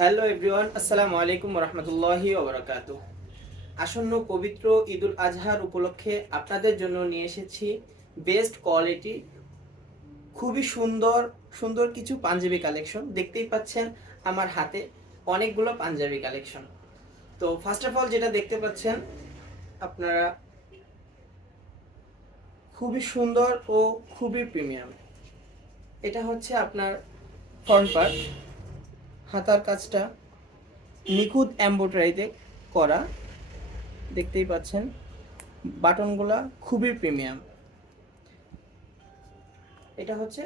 Hello everyone, আসসালামু আলাইকুম রহমতুল্লাহি ওবরাকাতু। আসন্ন পবিত্র ঈদুল আজহার উপলক্ষে আপনাদের জন্য নিয়ে এসেছি বেস্ট কোয়ালিটি খুবই সুন্দর সুন্দর কিছু পাঞ্জাবি কালেকশন। দেখতেই পাচ্ছেন আমার হাতে অনেকগুলো পাঞ্জাবি কালেকশন। তো ফার্স্ট অফ অল যেটা দেখতে পাচ্ছেন আপনারা, খুবই সুন্দর ও খুবই প্রিমিয়াম। এটা হচ্ছে আপনার ফ্রন্ট পার্ট, হাতার কাজটা নিখুঁত এমব্রয়ডারিতে করা। দেখতেই পাচ্ছেন বাটনগুলা খুবই প্রিমিয়াম। এটা হচ্ছে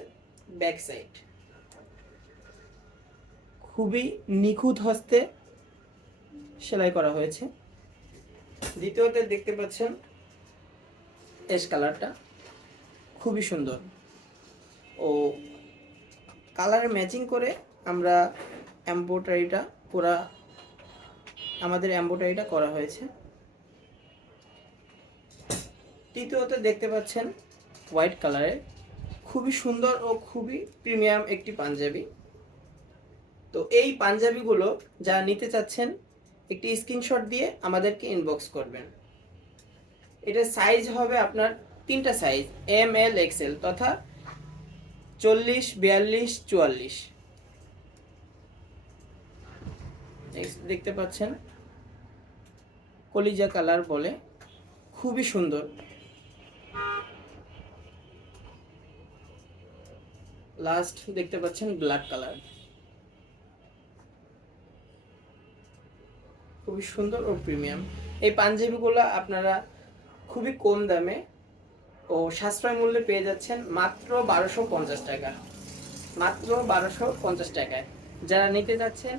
ব্যাক সাইড, খুবই নিখুঁত হস্তে সেলাই করা হয়েছে। দ্বিতীয়তে দেখতে পাচ্ছেন অ্যাশ কালারটা খুবই সুন্দর ও কালার ম্যাচিং করে আমরা এমব্রয়ডারিটা পুরা আমাদের এমব্রয়ডারিটা করা হয়েছে। তৃতীয়তে দেখতে পাচ্ছেন হোয়াইট কালারের খুবই সুন্দর ও খুবই প্রিমিয়াম একটি পাঞ্জাবি। তো এই পাঞ্জাবিগুলো যারা নিতে চাচ্ছেন একটি স্ক্রিনশট দিয়ে আমাদেরকে ইনবক্স করবেন। এটার সাইজ হবে আপনার তিনটা সাইজ, এম এল এক্সেল, তথা 40, 42, 44। দেখতে পাচ্ছেন কলিজা কালার বলে, খুবই সুন্দর। লাস্ট দেখতে পাচ্ছেন ব্ল্যাক কালার, খুবই সুন্দর ও প্রিমিয়াম। এই পাঞ্জাবিগুলো আপনারা খুবই কম দামে ও সাশ্রয় মূল্যে পেয়ে যাচ্ছেন মাত্র 1250 টাকা, মাত্র 1250 টাকায়। যারা নিতে যাচ্ছেন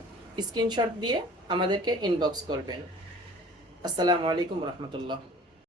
স্ক্রিনশট দিয়ে আমাদেরকে ইনবক্স করবেন। আসসালামু আলাইকুম রহমতুল্লাহ।